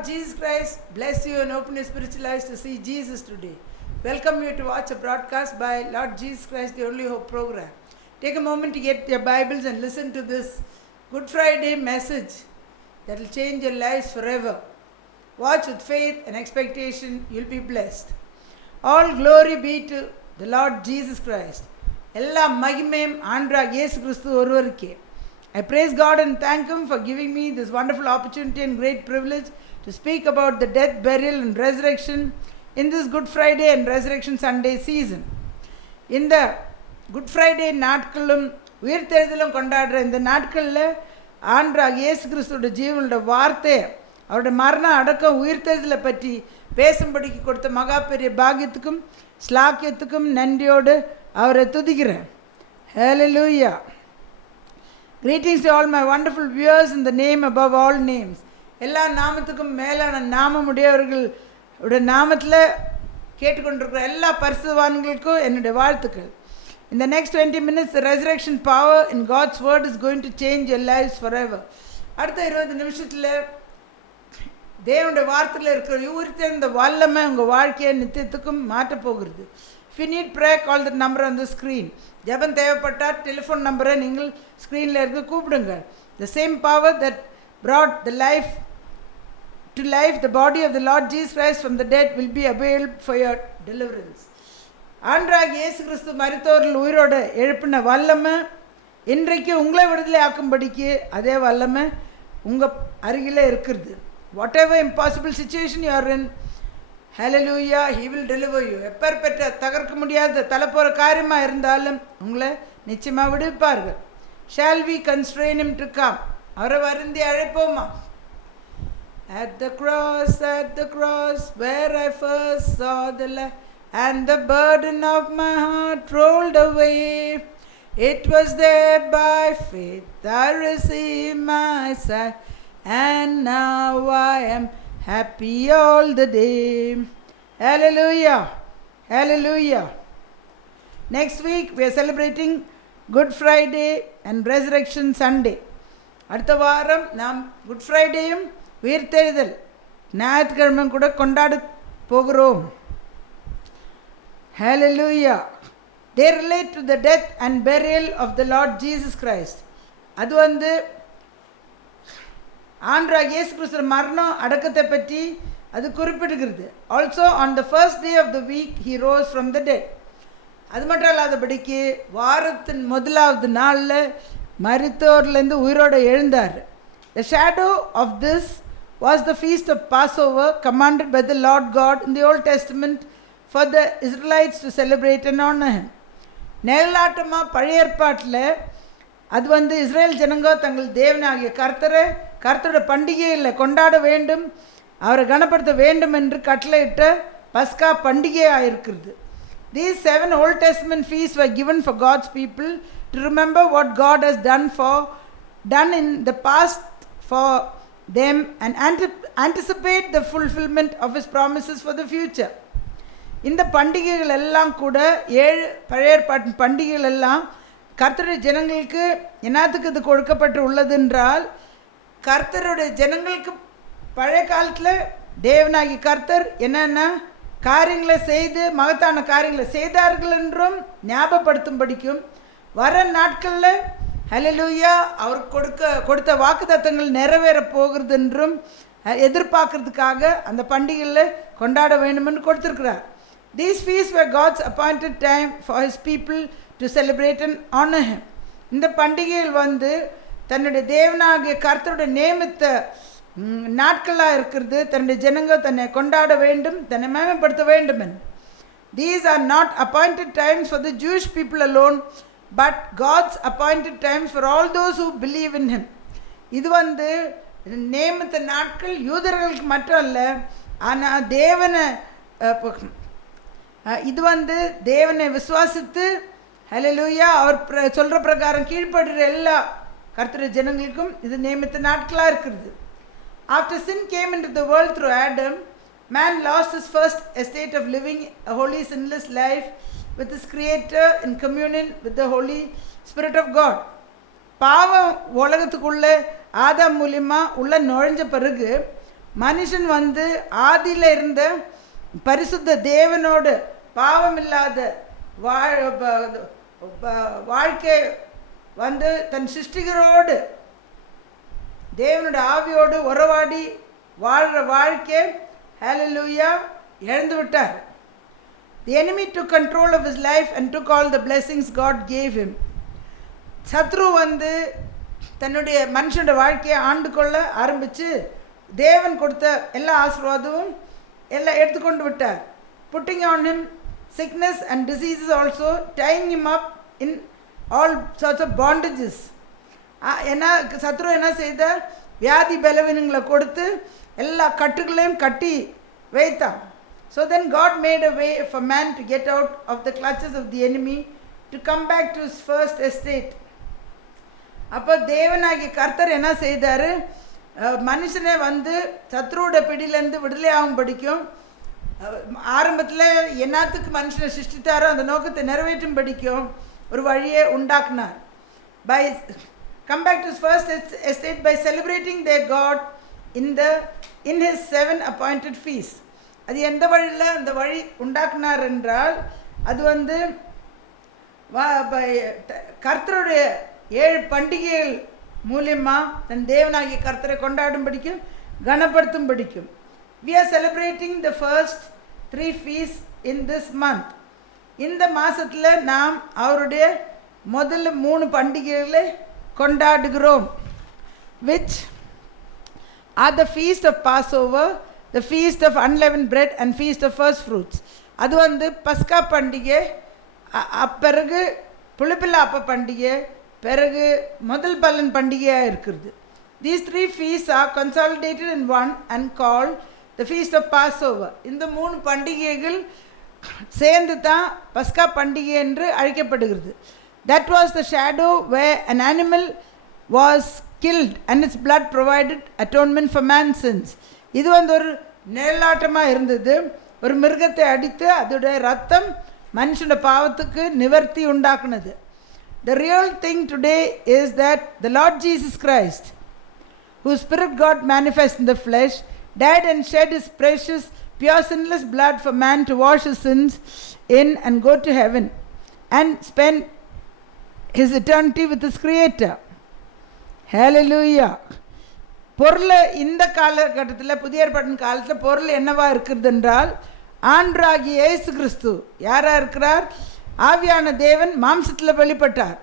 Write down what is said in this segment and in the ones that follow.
Lord Jesus Christ bless you and open your spiritual eyes to see Jesus today. Welcome you to watch a broadcast by Lord Jesus Christ, the Only Hope program. Take a moment to get your Bibles and listen to this Good Friday message that will change your lives forever. Watch with faith and expectation, you'll be blessed. All glory be to the Lord Jesus Christ. எல்லா மகிமையும் ஆண்டவராகிய இயேசு கிறிஸ்து ஒருவருக்கே. I praise God and thank Him for giving me this wonderful opportunity and great privilege to speak about the death, burial and resurrection in this Good Friday and Resurrection Sunday season. இந்த good Friday நாட்களும் உயிர்த்தெழுதலும் கொண்டாடுற இந்த நாட்களில் ஆண்டவராகிய இயேசு கிறிஸ்துவோட ஜீவனோட வார்த்தை அவருடைய மரணம் அடக்கம் உயிர்த்தெழுதலை பற்றி பேசும்படிக்கு கொடுத்த மகா பெரிய பாக்கியத்துக்கும் ஸ்லாக்கியத்துக்கும் நன்றியோடு அவரை துதிக்கிறேன். Hallelujah. Greetings to all my wonderful viewers in the name above all names. எல்லா நாமத்துக்கும் மேலான நாமமுடையவர்களுடைய நாமத்தில் கேட்டுக்கொண்டிருக்கிற எல்லா பரிசுத்தவான்களுக்கும் என்னுடைய வாழ்த்துக்கள். In the next 20 minutes, the resurrection power in God's word is going to change your lives forever. அடுத்த 20 நிமிஷத்தில் தேவனுடைய வார்த்தையில் இருக்கிற உயிர்த்தெழுந்த வல்லமை உங்கள் வாழ்க்கையை நித்தியத்துக்கும் மாற்றப் போகிறது. If you need prayer, call the number on the screen. ஜெபம் தேவைப்பட்டால் டெலிஃபோன் நம்பரை நீங்கள் ஸ்க்ரீனில் இருந்து கூப்பிடுங்க. The same power that brought the life to life the body of the Lord Jesus Christ from the dead will be available for your deliverance. ஆண்டவராகிய இயேசு கிறிஸ்து மரித்தோரில் உயிரோடு எழுப்பின வல்லமை இன்றைக்கு உங்களை விடுதலை ஆக்கும்படிக்கு அதே வல்லமை உங்கள் அருகிலே இருக்கிறது. Whatever impossible situation you are in, hallelujah, He will deliver you. எப்பேற்பட்ட தகர்க்க முடியாத தலைப்போற காரியமாக இருந்தாலும் உங்களை நிச்சயமாக விடுவிப்பார்கள். Shall we constrain Him to come? அவரை வருந்தி அழைப்போமா? At the cross where I first saw the light and the burden of my heart rolled away, it was there by faith I received my sight, and now I am happy all the day. Hallelujah. Hallelujah. Next week we are celebrating Good Friday and Resurrection Sunday. அடுத்த வாரம் நாம் good ஃப்ரைடேயும் உயிர்த்தெழுதல் ஞாயிற்றுக்கிழமையும் கூட கொண்டாட போகிறோம். Hallelujah. They relate to the death and burial of the Lord Jesus Christ. அது ஆண்டவராகிய இயேசு கிறிஸ்து மரணம் அடக்கத்தை பற்றி அது குறிப்பிடுகிறது. Also on the first day of the week he rose from the dead. அது மட்டும் இல்லாதபடிக்கு வாரத்தின் முதலாவது நாளில் மரித்தோர்லேருந்து உயிரோடு எழுந்தார். The shadow of this was the feast of Passover commanded by the Lord God in the Old Testament for the Israelites to celebrate and honour him. நிழலாட்டமாக பழைய ஏற்பாட்டில் அது இஸ்ரேல் ஜனங்கோ தங்கள் தேவனாகிய கர்த்தரோட பண்டிகையில் கொண்டாட வேண்டும், அவரை கனப்படுத்த வேண்டும் என்று கட்டளையிட்ட பஸ்கா பண்டிகையாக இருக்கிறது. These 7 Old Testament feasts were given for God's people to remember what God has done in the past for them and anticipate the fulfillment of His promises for the future. இந்த பண்டிகைகள் எல்லாம் கூட 7 பழைய ஏற்பாட்டின் பண்டிகைகள் எல்லாம் கர்த்தருடைய ஜனங்களுக்கு என்னத்துக்கு இது கொடுக்கப்பட்டு உள்ளது என்றால், கர்த்தருடைய ஜனங்களுக்கு பழைய காலத்தில் தேவனாகி கர்த்தர் என்னென்ன காரியங்களை செய்து மகத்தான காரியங்களை செய்தார்கள் என்றும் ஞாபகப்படுத்தும்படிக்கும் வர நாட்களில் ஹல்லேலூயா அவர் கொடுத்த வாக்குத்தத்தங்கள் நிறைவேற போகிறது என்றும் எதிர்பார்க்கறதுக்காக அந்த பண்டிகையில் கொண்டாட வேண்டுமென்று கொடுத்துருக்கிறார். These feasts were God's appointed time for His people to celebrate and honor Him. இந்த பண்டிகைகள் தன்னுடைய தேவனாகிய கர்த்தருடைய நியமித்த நாட்களாக இருக்கிறது. தன்னுடைய ஜனங்க தன்னை கொண்டாட வேண்டும், தன்னை மேம்படுத்த வேண்டும். These are not appointed times for the Jewish people alone, but God's appointed times for all those who believe in Him. இது நியமித்த நாட்கள் யூதர்களுக்கு மட்டும் அல்ல, ஆனால் தேவனை விசுவாசித்து ஹல்லேலூயா அவர் சொல்கிற பிரகாரம் கீழ்ப்படுகிற எல்லா கர்த்தருடைய ஜனங்களுக்கும் இது நியமித்த நாட்களாக இருக்கிறது. After sin came into the world through Adam, man lost his first estate of living a holy sinless life with his creator in communion with the Holy Spirit of God. பாவம் உலகத்துக்குள்ளே ஆதாம் மூலியமாக உள்ள நுழைஞ்ச பிறகு மனுஷன் வந்து ஆதியில் இருந்த பரிசுத்த தேவனோடு பாவமில்லாத வாழ்க்கை வந்து தன் சிருஷ்டிகரோடு தேவனோட ஆவியோடு உறவாடி வாழ்கிற வாழ்க்கை ஹல்லேலூயா இழந்து விட்டார். The enemy took control of his life and took all the blessings God gave him. சத்ரு வந்து தன்னுடைய மனுஷனோட வாழ்க்கையை ஆண்டு கொள்ள ஆரம்பித்து தேவன் கொடுத்த எல்லா ஆசீர்வாதமும் எல்லாம் எடுத்துக்கொண்டு விட்டார். Pudding on him sickness and diseases also, tying him up in all sorts of bondages. என்ன சத்ரு என்ன செய்தார்? வியாதி பலவீனங்களை கொடுத்து எல்லா கட்டுகளையும் கட்டி வைத்தான். So then God made a way for man to get out of the clutches of the enemy, to come back to his first estate. அப்போ தேவனாகிய கர்த்தர் என்ன செய்தார்? மனுஷனை வந்து சத்ருவோட பிடியிலேருந்து விடுதலை ஆகும் படிக்கும். ஆரம்பத்தில் என்னத்துக்கு மனுஷனை சிருஷ்டித்தாரோ அந்த நோக்கத்தை நிறைவேற்றும் படிக்கும் ஒரு வழியை உண்டாக்குனார். By come back to his first estate by celebrating their God in his 7 appointed feasts. அது எந்த வழியில் அந்த வழி உண்டாக்குனார் என்றால் அது வந்து கர்த்தருடைய 7 பண்டிகைகள் மூலியமாக தன் தேவனாகிய கர்த்தரை கொண்டாடும் படிக்கும் கனப்படுத்தும் படிக்கும். We are celebrating the first 3 feasts in this month. இந்த மாதத்தில் நாம் அவருடைய முதல்ல 3 பண்டிகைகளை கொண்டாடுகிறோம். Which are the feast of Passover, the feast of unleavened bread and feast of first fruits. அது வந்து பஸ்கா பண்டிகை, பிறகு புளிப்பில்லா அப்ப பண்டிகை, பிறகு முதல் பலன் பண்டிகையாக இருக்கிறது. These 3 feasts are consolidated in one and called the feast of Passover. இந்த 3 பண்டிகைகள் சேர்ந்து தான் பஸ்கா பண்டிகை என்று அழைக்கப்படுகிறது. That was the shadow where an animal was killed and its blood provided atonement for man's sins. இது வந்து ஒரு நிழலாட்டமாக இருந்தது. ஒரு மிருகத்தை அடித்து அதோடைய ரத்தம் மனுஷனோட பாவத்துக்கு நிவர்த்தி உண்டாக்குனது. The real thing today is that the Lord Jesus Christ, whose Spirit God manifest in the flesh, died and shed his precious, pure, sinless blood for man to wash his sins in and go to heaven and spend his eternity with his Creator. Hallelujah. பொருள் இந்த காலகட்டத்தில் புதிய ஏற்பாட்டின் காலத்தில் பொருள் என்னவா இருக்கிறது என்றால் ஆண்டவராகிய இயேசு கிறிஸ்து யாராக இருக்கிறார்? ஆவியான தேவன் மாம்சத்தில் வெளிப்பட்டார்.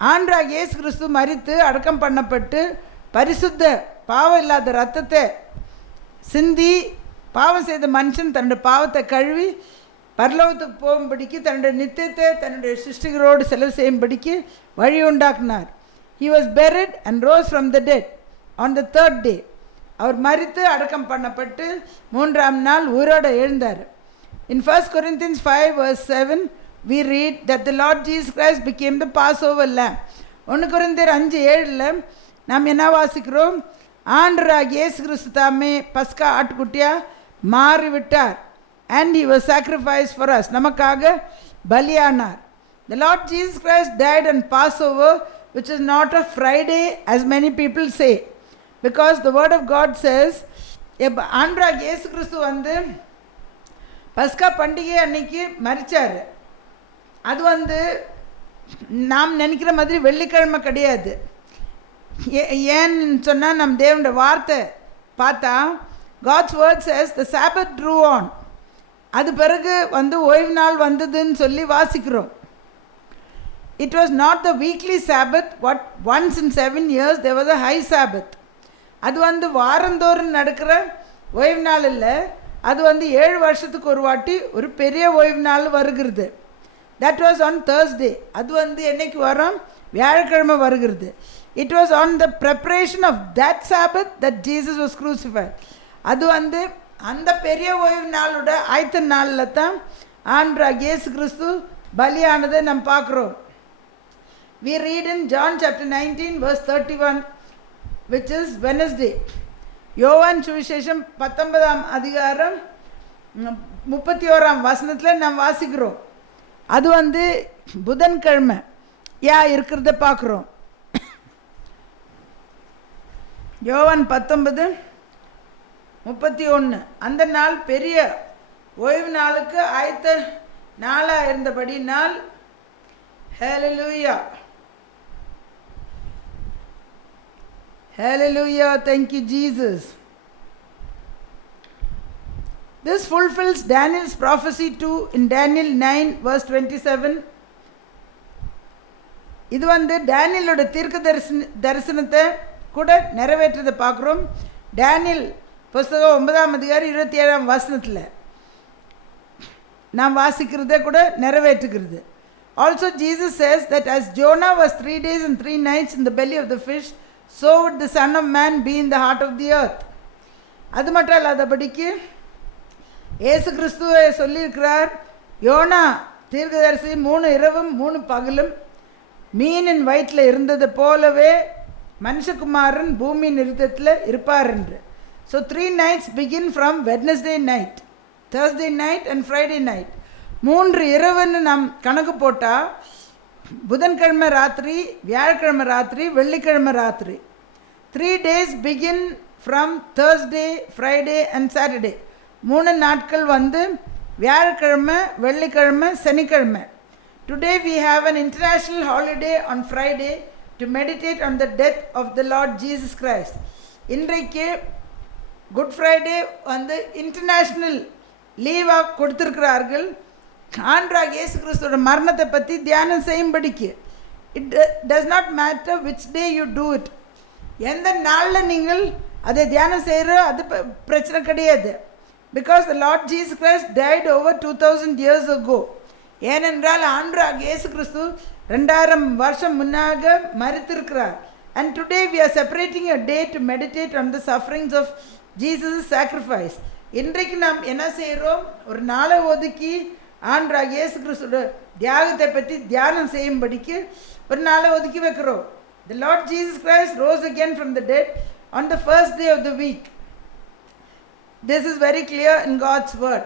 ஆண்டவராகிய இயேசு கிறிஸ்து மரித்து அடக்கம் பண்ணப்பட்டு பரிசுத்த பாவம் இல்லாத இரத்தத்தை சிந்தி பாவம் செய்த மனுஷன் தன்னுடைய பாவத்தை கழுவி பரலோகத்துக்கு போகும்படிக்கு தன்னுடைய நித்தியத்தை தன்னுடைய சிருஷ்டிகரோடு செலவு செய்யும்படிக்கு வழி உண்டாக்குனார். He was buried and rose from the dead on the 3rd day. அவர் மரித்து அடக்கம் பண்ணப்பட்டு 3ஆம் நாள் உயிரோடு எழுந்தார். In 1 Corinthians 5 verse 7 we read that the Lord Jesus Christ became the Passover lamb. 1 கொரிந்தியர் 5:7 நாம் என்ன வாசிக்கிறோம்? ஆண்டவராகிய இயேசு கிறிஸ்து தாமே பஸ்கா ஆட்டுக்குட்டியாக மாறிவிட்டார். And he was sacrificed for us. நமக்காக பலியானார். The Lord Jesus Christ died on Passover, which is not a Friday as many people say, because the word of God says ஆண்டவராகிய இயேசு கிறிஸ்து வந்து பஸ்கா பண்டிகை அன்னைக்கு மரிச்சார். அது வந்து நாம் நினைக்கிற மாதிரி வெள்ளிக்கிழமை கிடையாது. ஏன்னு சொன்னால் நம் தேவனுடைய வார்த்தை பார்த்தா God's word says the Sabbath drew on. அது பிறகு வந்து ஓய்வு நாள் வந்ததுன்னு சொல்லி வாசிக்கிறோம். It was not the weekly Sabbath, what once in 7 years there was a high Sabbath. அது வந்து வாரந்தோறும் நடக்கிற ஓய்வு நாள் இல்லை, அது வந்து 7 வருஷத்துக்கு ஒரு வாட்டி ஒரு பெரிய ஓய்வு நாள் வருகிறது. That was on Thursday. அது வந்து என்னைக்கு வரும்? வியாழக்கிழமை வருகிறது. It was on the preparation of that Sabbath that Jesus was crucified. அது வந்து அந்த பெரிய ஓய்வு நாளோட ஆயத்த நாளில் தான் ஆண்டவராகிய இயேசு கிறிஸ்து பலியானதை நம்ம பார்க்குறோம். We read in John chapter 19 verse 31, which is Wednesday. யோவான் சுவிசேஷம் 19ஆம் அதிகாரம் 31ஆம் வசனத்தில் நாம் வாசிக்கிறோம். அது வந்து புதன்கிழமை இருக்கிறத பார்க்குறோம். யோவான் 19 31. அந்த நாள் பெரிய ஓய்வு நாளுக்கு ஆயத்த நாளாக இருந்தபடி நாள். ஹல்லேலூயா, ஹல்லேலூயா, thank you Jesus. This fulfills Daniel's prophecy too in Daniel 9 verse 27. இது டேனியலோட தீர்க்க தரிசனத்தை கூட நிறைவேற்றதை பார்க்குறோம். டேனியல் புஸ்தகம் 9ஆம் அதிகாரம் 27ஆம் வசனத்தில் நாம் வாசிக்கிறத கூட நிறைவேற்றுகிறது. Also Jesus says that as Jonah was 3 days and 3 nights in the belly of the fish, so would the Son of Man be in the heart of the earth. அது மட்டும் இல்லாதபடிக்கு இயேசு கிறிஸ்துவை சொல்லியிருக்கிறார், யோனா தீர்க்கதரிசி 3 இரவும் 3 பகலும் மீனின் வயிற்றில் இருந்தது போலவே மனுஷகுமாரன் பூமியின் இருதயத்தில் இருப்பார் என்று. So 3 nights begin from Wednesday night, Thursday night and Friday night. 3 இரவுன்னு நாம் கணக்கு போட்டால் புதன்கிழமை ராத்திரி, வியாழக்கிழமை ராத்திரி, வெள்ளிக்கிழமை ராத்திரி. 3 days begin from Thursday, Friday and Saturday. 3 நாட்கள் வியாழக்கிழமை, வெள்ளிக்கிழமை, சனிக்கிழமை. Today we have an international holiday on Friday to meditate on the death of the Lord Jesus Christ. இன்றைக்கு குட் ஃப்ரைடே இன்டர்நேஷ்னல் லீவாக கொடுத்துருக்கிறார்கள். ஆண்டவராகிய இயேசு கிறிஸ்துவோட மரணத்தை பற்றி தியானம் செய்யும்படிக்கு. It does not matter which day you do it. எந்த நாளில் நீங்கள் அதை தியானம் செய்கிறோ அது பிரச்சனை கிடையாது. Because the Lord Jesus Christ died over 2000 years ago. ஏனென்றால் ஆண்டவராகிய இயேசு கிறிஸ்து 2000 வருஷம் முன்னாக மரித்திருக்கிறார். And today we are separating a day to meditate on the sufferings of Jesus sacrifice. இன்றைக்கு நாம் என்ன செய்கிறோம், ஒரு நாளை ஒதுக்கி ஆண்டவராகிய இயேசு கிறிஸ்துவோட தியாகத்தை பற்றி தியானம் செய்யும்படிக்கு ஒரு நாளை ஒதுக்கி வைக்கிறோம். The Lord Jesus Christ rose again from the dead on the first day of the week. This is very clear in God's word.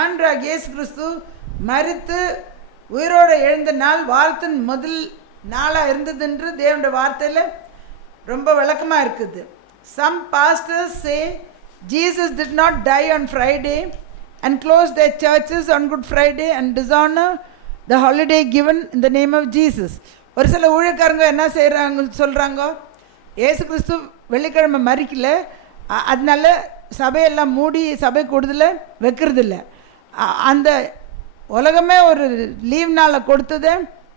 ஆண்டவராகிய இயேசு கிறிஸ்து மரித்து உயிரோடு எழுந்த நாள் வாரத்தின் முதல் நாளாக இருந்தது என்று தேவனுடைய வார்த்தையில் ரொம்ப விளக்கமாக இருக்குது. Some pastors say Jesus did not die on Friday and close their churches on Good Friday and dishonor the holiday given in the name of Jesus. ஒரு சில ஊழியக்காரங்க என்ன செய்கிறாங்க சொல்கிறாங்க, இயேசு கிறிஸ்து வெள்ளிக்கிழமை மறிக்கல, அதனால சபையெல்லாம் மூடி சபை கூடுதல வைக்கிறதில்ல. அந்த உலகமே ஒரு லீவ் நாளை கொடுத்தது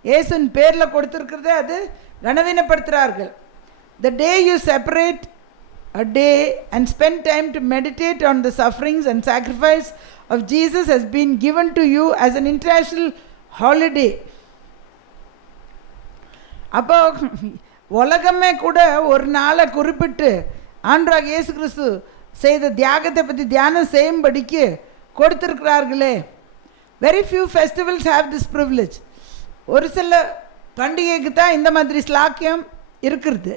இயேசுன் பேரில் கொடுத்துருக்கிறத அது கனவீனப்படுத்துகிறார்கள். The day you separate a day and spend time to meditate on the sufferings and sacrifice of Jesus has been given to you as an international holiday. அப்போ உலகமே கூட ஒரு நாளை குறிப்பிட்டு ஆண்டவராகிய இயேசு கிறிஸ்து செய்த தியாகத்தை பற்றி தியானம் செய்யும்படிக்கு கொடுத்துருக்கிறார்களே. Very few festivals have this privilege. ஒரு சில பண்டிகைக்கு தான் இந்த மாதிரி ஸ்லாக்கியம் இருக்கிறது.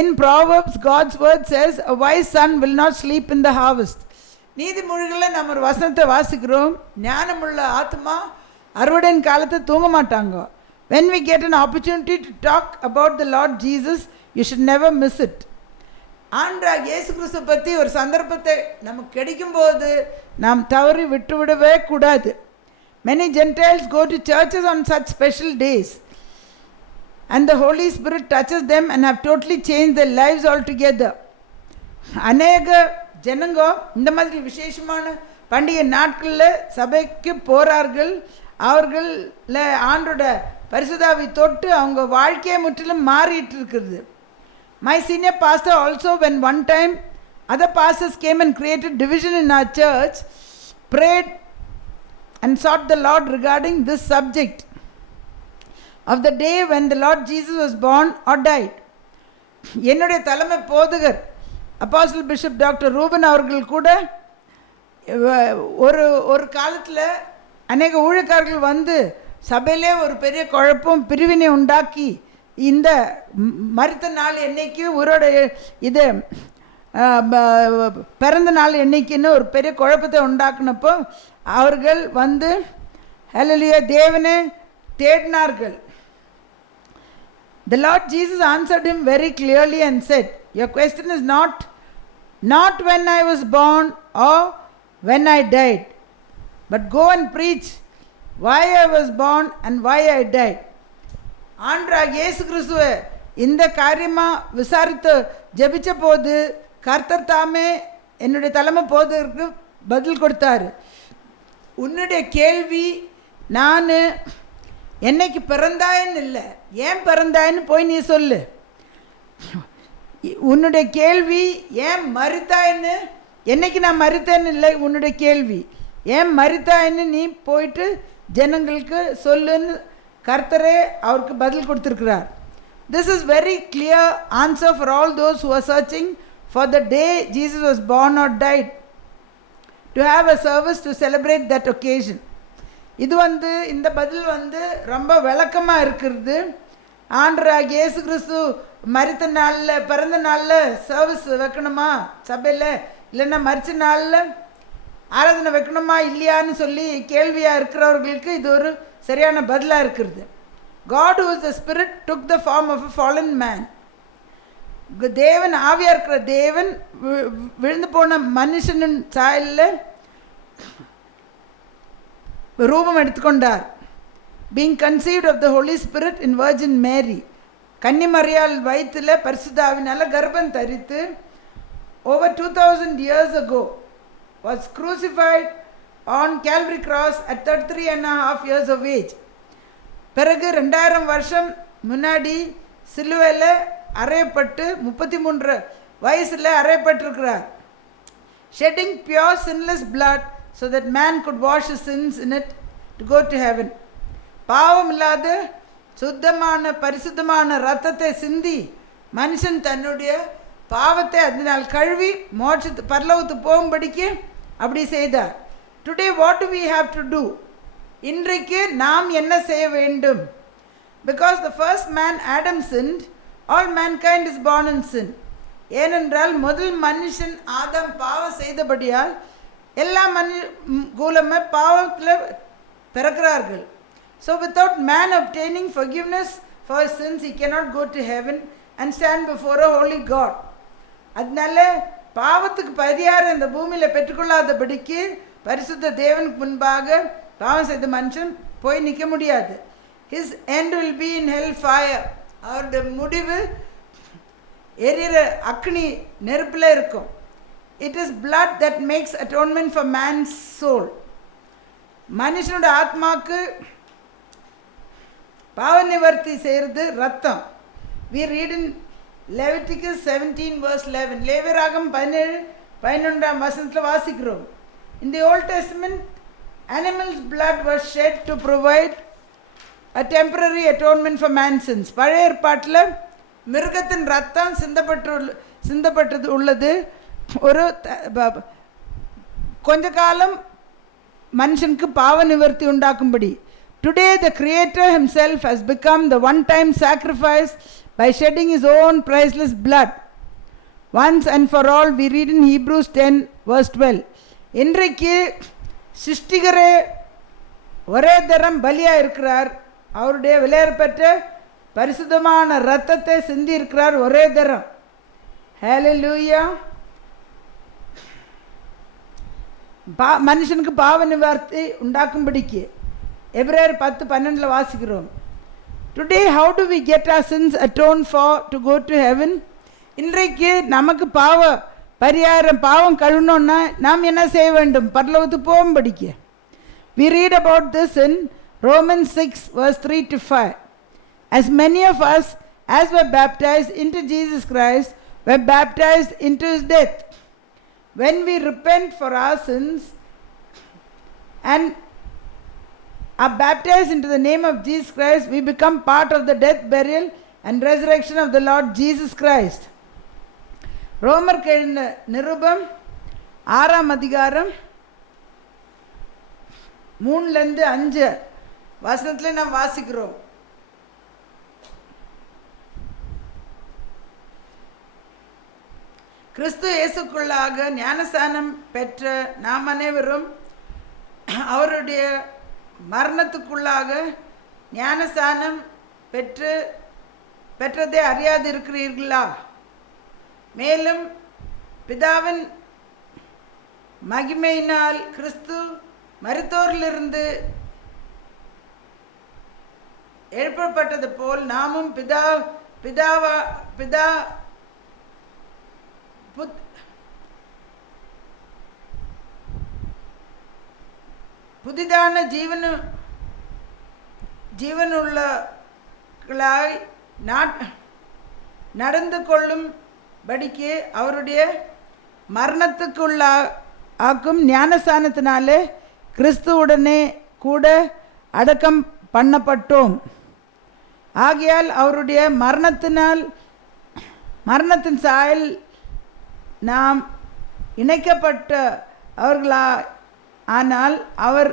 In Proverbs God's word says a wise son will not sleep in the harvest. நீதிமொழிகளில் நம்ம ஒரு வசனத்தை வாசிக்கிறோம், ஞானமுள்ள ஆத்மா அறுவடையின் காலத்தை தூங்க மாட்டாங்க. When we get an opportunity to talk about the Lord Jesus, you should never miss it. ஆண்டவராகிய இயேசு கிறிஸ்து பற்றி ஒரு சந்தர்ப்பத்தை நமக்கு கிடைக்கும்போது நாம் தவறி விட்டுவிடவே கூடாது. Many Gentiles go to churches on such special days and the Holy Spirit touches them and have totally changed their lives altogether. அநேக ஜனங்க இந்த மாதிரி விசேஷமான பண்டிகை நாட்களில் சபைக்கு போகிறார்கள். அவர்களில் ஆண்டோட பரிசுத்தாவி தொட்டு அவங்க வாழ்க்கையை முற்றிலும் மாறிட்டு இருக்குது. My senior pastor also, when one time other pastors came and created division in our church, prayed and sought the Lord regarding this subject of the day when the Lord Jesus was born or died. என்னுடைய தலைமை போதகர் apostle bishop doctor Ruban அவர்கள் கூட ஒரு காலத்தில் அநேக ஊழியக்காரர்கள் சபையிலே ஒரு பெரிய குழப்பம் பிரிவினை உண்டாக்கி இந்த மரித்த நாள் என்னைக்கு உயிரோட இது பிறந்த நாள் என்னைக்குன்னு ஒரு பெரிய குழப்பத்தை உண்டாக்குனப்போ அவர்கள் ஹல்லேலூயா தேவனை தேடினார்கள். The Lord Jesus answered him very clearly and said, your question is not not when I was born or when I died, but go and preach why I was born and why I died. ஆண்டவராகிய இயேசு கிறிஸ்துவை இந்த காரியமாக விசாரித்து ஜெபிச்ச போது கர்த்தர் தாமே என்னுடைய தலைமை போதற்கு பதில் கொடுத்தாரு. உன்னுடைய கேள்வி நான் என்னைக்கு பிறந்தாயின்னு இல்லை, ஏன் பிறந்தாயின்னு போய் நீ சொல்லு. உன்னுடைய கேள்வி ஏன் மரித்தாயின்னு, என்னைக்கு நான் மரித்தேன்னு இல்லை உன்னுடைய கேள்வி, ஏன் மரித்தாயின்னு நீ போயிட்டு ஜனங்களுக்கு சொல்லுன்னு கர்த்தரே அவருக்கு பதில் கொடுத்துருக்கிறார். This is very clear answer for all those who are searching for the day Jesus was born or died, to have a service to celebrate that occasion. இது இந்த பதில் ரொம்ப விளக்கமாக இருக்கிறது. ஆண்டவராகிய இயேசு கிறிஸ்து மரித்த நாளில் பிறந்த நாளில் சர்வீஸ் வைக்கணுமா சபையில், இல்லைன்னா மரித்த நாளில் ஆராதனை வைக்கணுமா இல்லையான்னு சொல்லி கேள்வியாக இருக்கிறவர்களுக்கு இது ஒரு சரியான பதிலாக இருக்கிறது. God who is the spirit took the form of a fallen man. தேவன் ஆவியாக இருக்கிற தேவன் விழுந்து போன மனுஷனின் சாயலில் ரூபம் எடுத்துக்கொண்டார். being conceived of the Holy Spirit in Virgin Mary, கன்னிமரியாள் வயிற்றில் பரிசுத்தாவினால கர்ப்பம் தரித்து over 2000 years ago was crucified on Calvary cross at 33.5 years of age. பிறகு 2000 வருஷம் முன்னாடி சிலுவையில் அறையப்பட்டு 33 வயசில் அறையப்பட்டிருக்கிறார். shedding pure sinless blood so that man could wash his sins in it to go to heaven. பாவம் இல்லாத சுத்தமான பரிசுத்தமான இரத்தத்தை சிந்தி மனுஷன் தன்னுடைய பாவத்தை அதனால் கழுவி மோட்சத்து பரலோகத்து போகும்படிக்கு அப்படி செய்தார். Today what do we have to do? இன்றைக்கு நாம் என்ன செய்ய வேண்டும்? Because the first man Adam sinned, all mankind is born in sin. ஏனென்றால் முதல் மனுஷன் ஆதாம் பாவம் செய்தபடியால் எல்லா கூலமே பாவத்தில் பிறக்கிறார்கள். So without man obtaining forgiveness for his sins, he cannot go to heaven and stand before a holy God. அதனால பாவத்துக்கு பரிகாரம் இந்த பூமியில் பெற்றுக்கொள்ளாதபடிக்கு பரிசுத்த தேவனுக்கு முன்பாக பாவம் செய்த மனுஷன் போய் நிற்க முடியாது. His end will be in hell fire. அவருடைய முடிவு எரிகிற அக்னி நெருப்பில் இருக்கும். It is blood that makes atonement for man's soul. மனுஷனோட ஆத்மாவுக்கு பாவ நிவர்த்தி செய்கிறது ரத்தம். We read in Leviticus 17 verse 11. லேவியராகம் 17 வசனத்தில் வாசிக்கிறோம். In the Old Testament, animals' blood was shed to provide a temporary atonement for man's sins. பழைய ஏற்பாட்டில் மிருகத்தின் ரத்தம் சிந்தப்பட்டது உள்ளது ஒரு கொஞ்ச காலம் மனுஷனுக்கு பாவ நிவர்த்தி உண்டாக்கும்படி. Today the Creator himself has become the one-time sacrifice by shedding his own priceless blood. Once and for all, we read in Hebrews 10 verse 12. இன்றைக்கு சிருஷ்டிகரே ஒரே தரம் பலியாக இருக்கிறார். அவருடைய விலையேறப்பட்ட பரிசுத்தமான இரத்தத்தை சிந்தி இருக்கிறார் ஒரே தரம். ஹல்லேலூயா. மனுஷனுக்கு பாவ நிவர்த்தி உண்டாக்கும்படிக்கு எபிரேயர் 10:12 வாசிக்கிறோம். Today how do we get our sins atoned for to go to heaven? இன்றைக்கு நமக்கு பாவ பரிகாரம் பாவம் கழுவணும்னா நாம் என்ன செய்ய வேண்டும்? பரலோகத்துக்கு போகும்படிக்கு. We read about this in Romans 6 verse 3 to 5. As many of us as were baptized into Jesus Christ were baptized into his death. When we repent for our sins and are baptized into the name of Jesus Christ, we become part of the death, burial and resurrection of the Lord Jesus Christ. ரோமர் எழுதின நிருபம் 6ஆம் அதிகாரம் 3-5 வசனத்தில் நாம் வாசிக்கிறோம். கிறிஸ்து இயேசுக்குள்ளாக ஞானஸ்நானம் பெற்ற நாம் அனைவரும் அவருடைய மரணத்துக்குள்ளாக ஞானஸ்நானம் பெற்றதை அறியாது இருக்கிறீர்களா? மேலும் பிதாவின் மகிமையினால் கிறிஸ்து மரித்தோரிலிருந்து எழுப்பப்பட்டது போல் நாமும் புதிதான ஜீவனுள்ளவர்களாய் நடந்து கொள்ளும்படிக்கு அவருடைய மரணத்துக்குள்ளாக்கும் ஞானஸ்தானத்தினாலே கிறிஸ்துவுடனே கூட அடக்கம் பண்ணப்பட்டோம். ஆகையால் அவருடைய மரணத்தின் சாயல் நாம் இணைக்கப்பட்ட ஆனால் அவர்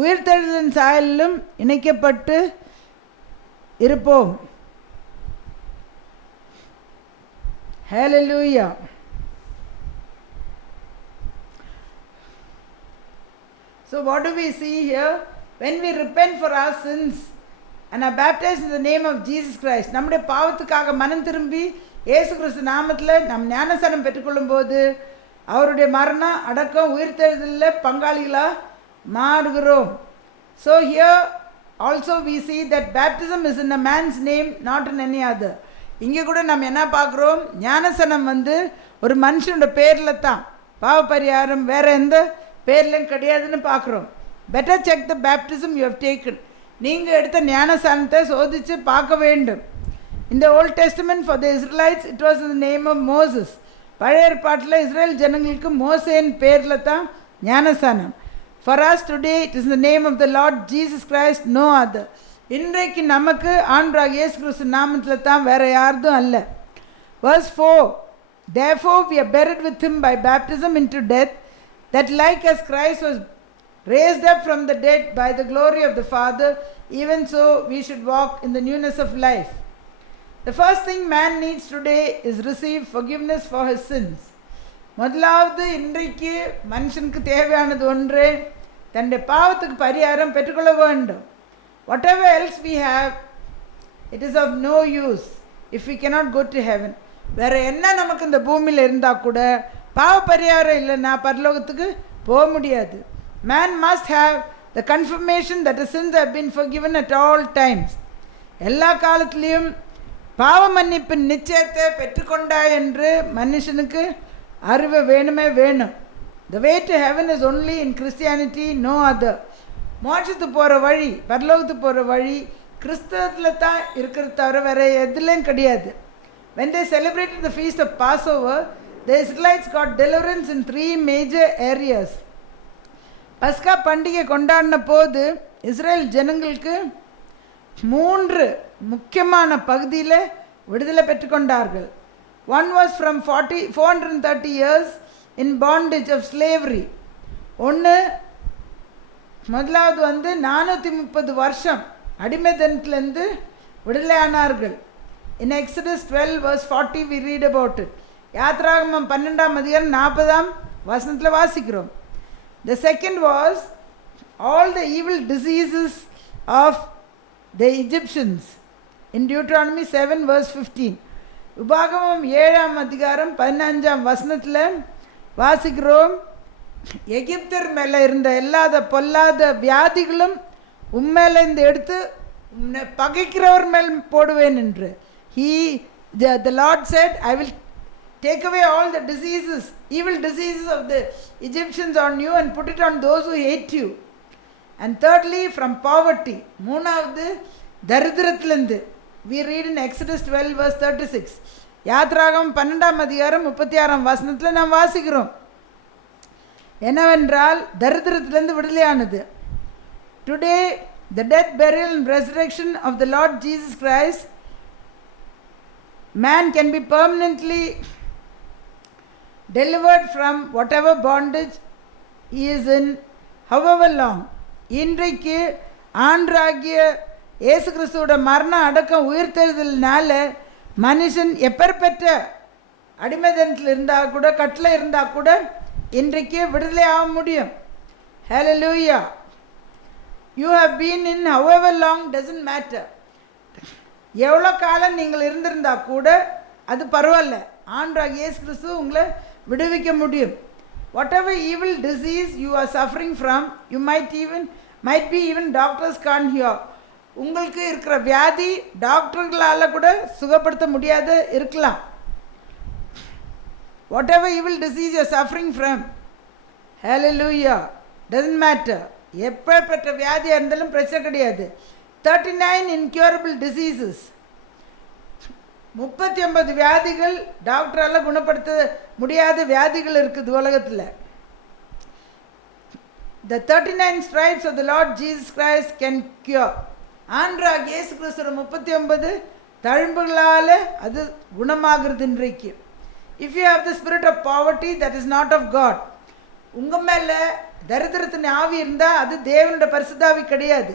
உயிர்த்தெழுதலின் சாயலிலும் இணைக்கப்பட்டு இருப்போம். ஹல்லேலூயா. So what do we see here? When we repent for our sins and are baptized in the name of Jesus Christ, நம்முடைய பாவத்துக்காக மனம் திரும்பி இயேசு கிறிஸ்து நாமத்தில் நம் ஞானஸ்நானம் பெற்றுக்கொள்ளும் போது அவருடைய மரணம் அடக்கம் உயிர்த்தெழுதலில் பங்காளிகளாக மாறுகிறோம். So here also we see that baptism is in a man's name, not in any other. இங்கே கூட நம்ம என்ன பார்க்குறோம், ஞானஸ்நானம் ஒரு மனுஷனோட பேரில் தான், பாவ பரிகாரம் வேறு எந்த பேர்லையும் கிடையாதுன்னு பார்க்குறோம். Better check the baptism you have taken. நீங்கள் எடுத்த ஞானஸ்நானத்தை சோதித்து பார்க்க வேண்டும். In the Old Testament for the Israelites it was in the name of Moses. பழைய ஏற்பாட்டில் இஸ்ரேல் ஜனங்களுக்கு மோசேன் பேரில் தான் ஞானஸ்நானம். For us today it is in the name of the Lord Jesus Christ, no other. இன்றைக்கு நமக்கு ஆண்டவராகிய இயேசு கிறிஸ்து நாமத்தில் தான் வேறு யார்தும் அல்ல. Verse 4, therefore we are buried with him by baptism into death, that like as Christ was raised up from the dead by the glory of the Father, even so we should walk in the newness of life. The first thing man needs today is receive forgiveness for his sins. முதலாவது இன்றைக்கு மனுஷனுக்கு தேவையானது ஒன்றே, தன்னுடைய பாவத்துக்கு பரிகாரம் பெற்றுக்கொள்ள வேண்டும். Whatever else we have, it is of no use if we cannot go to heaven. வேறு என்ன நமக்கு இந்த பூமியில் இருந்தால் கூட பாவ பரிகாரம் இல்லைன்னா பரலோகத்துக்கு போக முடியாது. Man must have the confirmation that the sins have been forgiven at all times. எல்லா காலத்திலையும் பாவ மன்னிப்பின் நிச்சயத்தை பெற்றுக்கொண்டாய் என்று மனுஷனுக்கு அறிவு வேணும். The way to heaven is only in Christianity, no other. மோட்சத்துக்கு போகிற வழி, பரலோகத்துக்கு போகிற வழி கிறிஸ்தவத்தில் தான் இருக்கிறது தவிர வேறு எதுலேயும் கிடையாது. When they celebrated the feast of Passover, the Israelites got deliverance in 3 major areas. பஸ்கா பண்டிகை கொண்டாடின போது இஸ்ரேல் ஜனங்களுக்கு 3 முக்கியமான பகுதியில் விடுதலை பெற்றுக்கொண்டார்கள். One was from 430 years in bondage of slavery. முதலாவது 430 வருஷம் அடிமைத்தனத்திலிருந்து விடுதலை ஆனார்கள். In Exodus 12 verse 40 we read about it. யாத்ராகமம் 12ஆம் அதிகாரம் 40ஆம் வசனத்தில் வாசிக்கிறோம். The second was all the evil diseases of the Egyptians in Deuteronomy 7 verse 15. உபாகமம் 7ஆம் அதிகாரம் 15ஆம் வசனத்தில் வாசிக்கிறோம், எகிப்தர் மேலே இருந்த எல்லாத பொல்லாத வியாதிகளும் உண்மையிலேருந்து எடுத்து பகைக்கிறவர் மேல் போடுவேன் என்று. The Lord said, I will take away all the diseases, evil diseases of the Egyptians on you and put it on those who hate you. And thirdly, from poverty. மூணாவது தரித்திரத்திலிருந்து. We read in Exodus 12 verse 36. யாத்ராகம் 12ஆம் அதிகாரம் 36ஆம் வசனத்தில் நாம் வாசிக்கிறோம், என்னவென்றால் தரித்திரத்திலிருந்து விடுதலையானது. Today the death, burial and resurrection of the Lord Jesus Christ, man can be permanently delivered from whatever bondage he is in, however long. இன்றைக்கு ஆண்டவராகிய இயேசு கிறிஸ்துவோட மரணம் அடக்கம் உயிர்த்தெழுதலினால மனுஷன் எப்பேற்பட்ட அடிமைத்தனத்தில் இருந்தால் கூட, கட்டில் இருந்தால் கூட இன்றைக்கு விடுதலை ஆக முடியும். Hallelujah. You have been in however long doesn't matter. எவ்வளோ காலம் நீங்கள் இருந்திருந்தால் கூட அது பரவாயில்ல. ஆண்டவராகிய இயேசு கிறிஸ்து உங்களை விடுவிக்க முடியும். whatever evil disease you are suffering from, you might be even doctors can't cure. உங்களுக்கு இருக்கிற வியாதி டாக்டர்களால் கூட சுகப்படுத்த முடியாத இருக்கலாம். whatever evil disease you are suffering from, hallelujah, doesn't matter. எப்பேற்பட்ட வியாதியாக இருந்தாலும் பிரச்சனை கிடையாது. 39 incurable diseases, 39 வியாதிகள் டாக்டரால் குணப்படுத்த முடியாத வியாதிகள் இருக்குது உலகத்தில். The 39 stripes of the Lord Jesus Christ can cure. ஆண்டவராகிய இயேசு கிறிஸ்துவோட 39 தழும்புகளால் அது குணமாகிறது இன்றைக்கு. If you have the spirit of poverty, that is not of God. உங்கள் மேலே தரித்திரத்தின் ஆவி இருந்தால் அது தேவனுடைய பரிசுத்தாவி கிடையாது.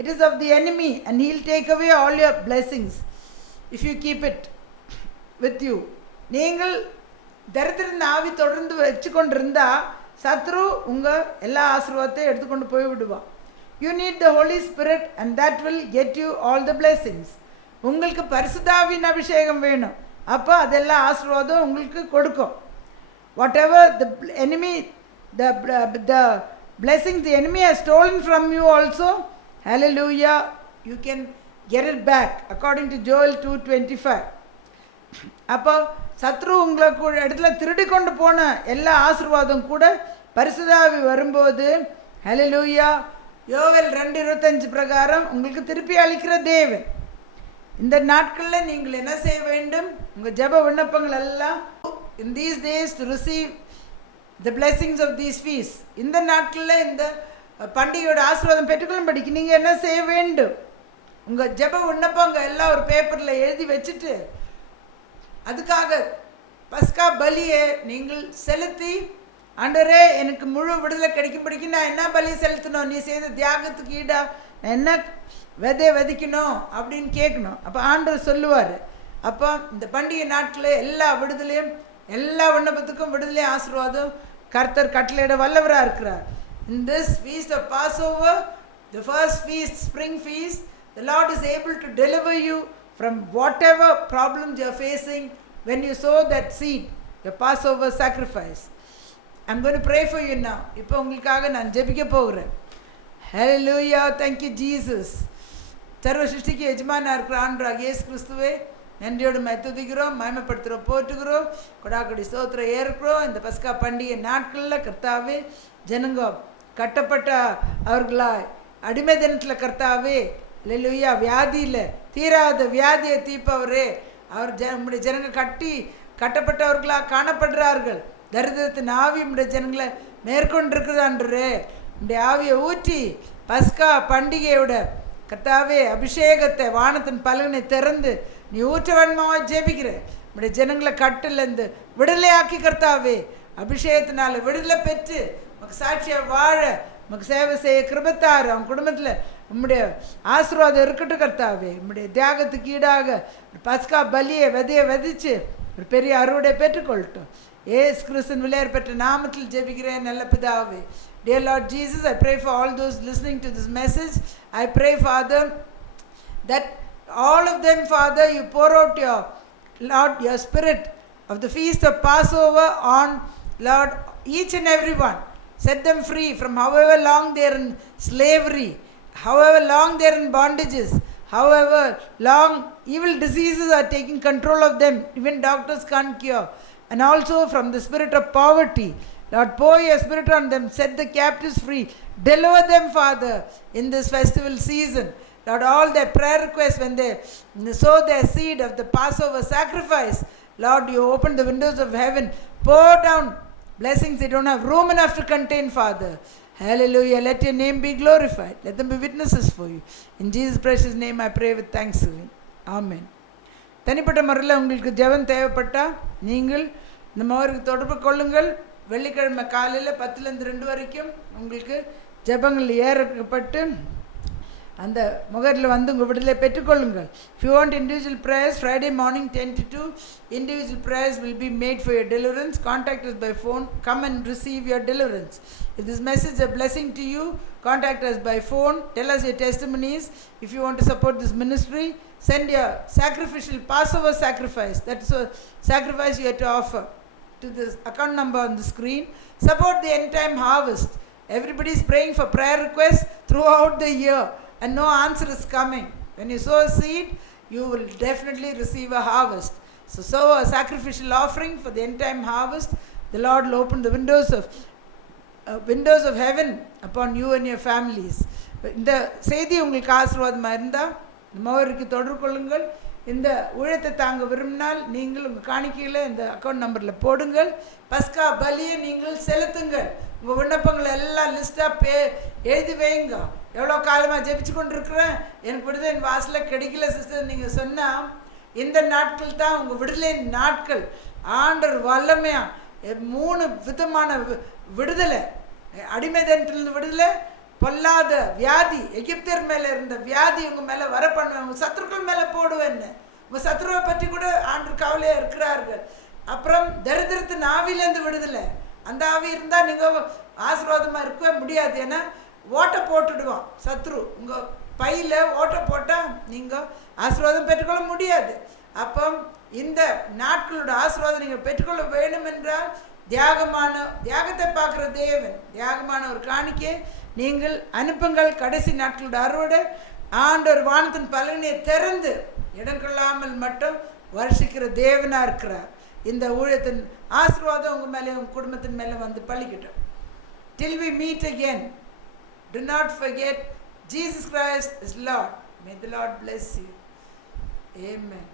It is of the enemy and he will take away all your blessings if you keep it with you. நீங்கள் தரித்திரத்தின் ஆவி தொடர்ந்து வச்சு கொண்டு இருந்தால் சத்ரு உங்கள் எல்லா ஆசீர்வாதத்தையும் எடுத்துக்கொண்டு போய் விடுவான். You need the Holy Spirit and that will get you all the blessings. உங்களுக்கு பரிசுத்தாவின் அபிஷேகம் வேணும், அப்போ அதெல்லாம் ஆசீர்வாதம் உங்களுக்கு கொடுக்கும். whatever the enemy, the blessings the enemy has stolen from you also, hallelujah, you can get it back according to Joel 2:25. அப்போ சத்ரு உங்களுக்கு இடத்துல திருடி கொண்டு போன எல்லா ஆசீர்வாதம் கூட பரிசுத்தாவி வரும்போது, ஹல்லேலூயா, யோவேல் 2:25 பிரகாரம் உங்களுக்கு திருப்பி அளிக்கிற தேவன். இந்த நாட்களில் நீங்கள் என்ன செய்ய வேண்டும்? உங்கள் ஜெப விண்ணப்பங்கள் எல்லாம் in these days to receive the blessings of these feasts, இந்த நாட்களில் இந்த பண்டிகையோட ஆசீர்வாதம் பெற்றுக்கொள்ளும்படிக்கு நீங்கள் என்ன செய்ய வேண்டும்? உங்கள் ஜெப விண்ணப்பங்க எல்லாம் ஒரு பேப்பரில் எழுதி வச்சுட்டு அதுக்காக பஸ்கா பலியை நீங்கள் செலுத்தி, ஆண்டவரே எனக்கு முழு விடுதலை கிடைக்கும்படிக்கு நான் என்ன பலி செலுத்தணும், நீ செய்த தியாகத்துக்கு ஈடா நான் என்ன விதைக்கணும் அப்படின்னு கேட்கணும். அப்போ ஆண்டவர் சொல்லுவார். அப்போ இந்த பண்டிகை நாட்களில் எல்லா விடுதலையும், எல்லா விண்ணப்பத்துக்கும் விடுதலையும் ஆசீர்வாதம் கர்த்தர் கட்டளையிட வல்லவராக இருக்கிறார். In this feast of Passover, the first feast, spring feast, the Lord is able to deliver you from whatever problems you are facing when you sow that seed, your Passover sacrifice. I'm going to pray for you now. இப்போ உங்களுக்காக நான் ஜெபிக்க போகிறேன். Hallelujah, thank you Jesus. சர்வ சிருஷ்டிக்கு எஜமானாக இருக்கிற ஆண்டவராகிய இயேசு கிறிஸ்துவே, நன்றியோடு துதிக்கிறோம், மகிமைப்படுத்துகிறோம், போற்றுகிறோம், கொடாக்கடி ஸ்தோத்திரம் ஏற்கிறோம். இந்த பஸ்கா பண்டிகை நாட்களில் கர்த்தாவே ஜனங்க கட்டப்பட்ட அவர்களாய் அடிமை தினத்தில் கர்த்தாவே, ஹல்லேலூயா, வியாதியில் தீராத வியாதியை தீர்ப்பவரே, அவர் நம்முடைய ஜனங்க கட்டப்பட்டவர்களாக காணப்படுறார்கள். தரித்திரத்தின் ஆவி நம்முடைய ஜனங்களை மேற்கொண்டிருக்குதான்றே, நம்முடைய ஆவியை ஊற்றி பஸ்கா பண்டிகையோட கர்த்தாவே அபிஷேகத்தை வானத்தின் பலனை திறந்து நீ ஊற்ற வேணுமாவா ஜெபிக்கிற நம்முடைய ஜனங்களை கட்டிலேருந்து விடுதலையாக்கி கர்த்தாவே, அபிஷேகத்தினால விடுதலை பெற்று நமக்கு சாட்சியாக வாழ நமக்கு சேவை செய்ய கிருபத்தாரு. அவன் குடும்பத்தில் நம்முடைய ஆசீர்வாதம் இருக்கட்டும் கர்த்தாவே. நம்முடைய தியாகத்துக்கு ஈடாக பஸ்கா பலியை விதைச்சு ஒரு பெரிய அறுவடை பெற்றுக்கொள்ளட்டும். ஏசு கிறிஸ்துவின் விலையேற பெற்ற நாமத்தில் ஜெபிக்கிறேன் நல்ல பிதாவே. Dear Lord Jesus, I pray for all those listening to this message. I pray, Father, that all of them, Father, you pour out your, Lord, your spirit of the feast of Passover on, Lord, each and every one. Set them free from however long they are in slavery, however long they are in bondages, however long evil diseases are taking control of them, even doctors can't cure. And also from the spirit of poverty, Lord, pour your spirit on them, set the captives free, deliver them, Father, in this festival season. Lord, all their prayer requests when they sow their seed of the Passover sacrifice, Lord, you open the windows of heaven, pour down blessings they don't have room enough to contain, Father. Hallelujah, let your name be glorified. Let them be witnesses for you. In Jesus' precious name I pray with thanksgiving. Amen. தனிப்பட்ட முறையில் உங்களுக்கு ஜெபம் தேவைப்பட்டால் நீங்கள் இந்த மாதிரி தொடர்பு கொள்ளுங்கள். வெள்ளிக்கிழமை காலையில் 10லேருந்து 2 வரைக்கும் உங்களுக்கு ஜெபங்கள் ஏறப்பட்டு அந்த முகரில் வந்து உங்கள் விடுதலை பெற்றுக்கொள்ளுங்கள். If you want individual prayers, Friday morning 10 to 2, individual prayers will be made for your deliverance. Contact us by phone. Come and receive your deliverance. If this message is a blessing to you, contact us by phone. Tell us your testimonies. If you want to support this ministry, send your sacrificial Passover sacrifice. That's a sacrifice you have to offer to this account number on the screen. Support the end time harvest. Everybody is praying for prayer requests throughout the year, and no answer is coming. When you sow a seed, you will definitely receive a harvest. So sow a sacrificial offering for the end time harvest. The Lord will open the windows of heaven upon you and your families. இந்த செய்தி உங்களுக்கு ஆசீர்வாதமாக இருந்தால் இந்த முகவரிக்கு தொடர்பு கொள்ளுங்கள். இந்த ஊழியத்தை தாங்க விரும்பினால் நீங்கள் உங்கள் காணிக்கையில் இந்த அக்கௌண்ட் நம்பரில் போடுங்கள். பஸ்கா பலியை நீங்கள் செலுத்துங்கள். உங்கள் விண்ணப்பங்களை எல்லாம் லிஸ்ட்டாக எழுதி வைங்க. எவ்வளோ காலமாக ஜெபிச்சு கொண்டு இருக்கிறேன், எனக்கு விடுதலை என் வாசலில் கிடைக்கல சிஸ்டர் நீங்கள் சொன்னால், இந்த நாட்கள் தான் உங்கள் விடுதலை நாட்கள். ஆண்டவர் வல்லமையாக 3 விதமான விடுதலை, அடிமைதனத்திலிருந்து விடுதலை, பொல்லாத வியாதி, எகிப்தியர் மேலே இருந்த வியாதி உங்கள் மேலே வர பண்ணுவேன், உங்கள் சத்துருக்கள் மேலே போடுவேன்னு. உங்கள் சத்துருவை பற்றி கூட ஆண்டு கவலையாக இருக்கிறார்கள். அப்புறம் தரித்திரத்தின் ஆவியிலேருந்து விடுதலை. அந்த ஆவி இருந்தால் நீங்கள் ஆசீர்வாதமாக இருக்கவே முடியாது. ஏன்னா ஓட்டை போட்டுடுவான் சத்ரு. உங்கள் பையில் ஓட்டை போட்டால் நீங்கள் ஆசீர்வாதம் பெற்றுக்கொள்ள முடியாது. அப்போ இந்த நாட்களோட ஆசீர்வாதம் நீங்கள் பெற்றுக்கொள்ள வேண்டும் என்றால் தியாகத்தை பார்க்குற தேவன், தியாகமான ஒரு காணிக்கை நீங்கள் அனுப்புங்கள். கடைசி நாட்களோட அறுவடை ஆண்டவர் வானத்தின் பலனையை திறந்து இடம் கொள்ளாமல் மட்டும் வருஷிக்கிற தேவனாக இருக்கிறார். இந்த ஊழியத்தின் ஆசீர்வாதம் உங்கள் மேலே உங்கள் குடும்பத்தின் மேலே வந்து பழிக்கட்டும். Till we meet again, do not forget Jesus Christ is Lord. May the Lord bless you. Amen.